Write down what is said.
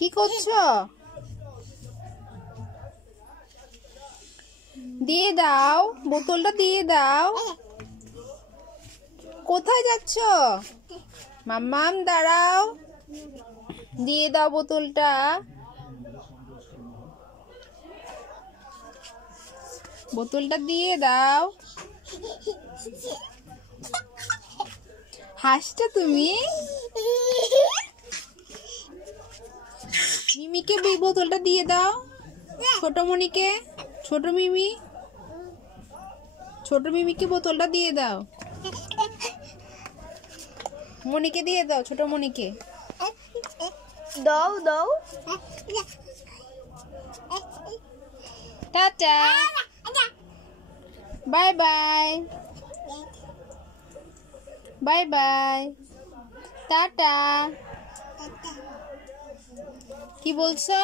কি করছো? দিয়ে দাও, বোতলটা দিয়ে দাও। কোথায় যাচ্ছ? মাম্মাম দাঁড়াও, দিয়ে দাও বোতলটা। বোতলটা দিয়ে দাও। হাসছো তুমি? মিমিকে বোতলটা দিয়ে দাও, ছোট মনিকে। ছোট মিমিকে বোতলটা দিয়ে দাও। মনিকে দিয়ে দাও, ছোট মনিকে দাও দাও। Tata, bye bye, bye bye, tata. কি বলছো?